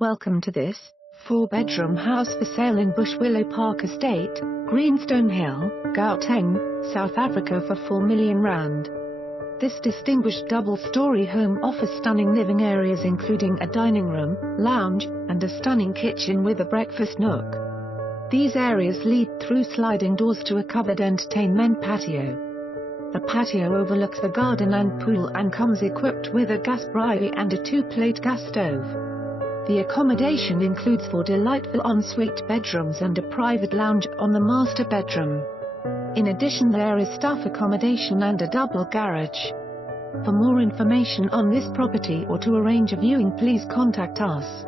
Welcome to this 4-bedroom house for sale in Bushwillow Park Estate, Greenstone Hill, Gauteng, South Africa for R4 million. This distinguished double-story home offers stunning living areas including a dining room, lounge, and a stunning kitchen with a breakfast nook. These areas lead through sliding doors to a covered entertainment patio. The patio overlooks the garden and pool and comes equipped with a gas braai and a 2-plate gas stove. The accommodation includes 4 delightful ensuite bedrooms and a private lounge on the master bedroom. In addition, there is staff accommodation and a double garage. For more information on this property or to arrange a viewing, please contact us.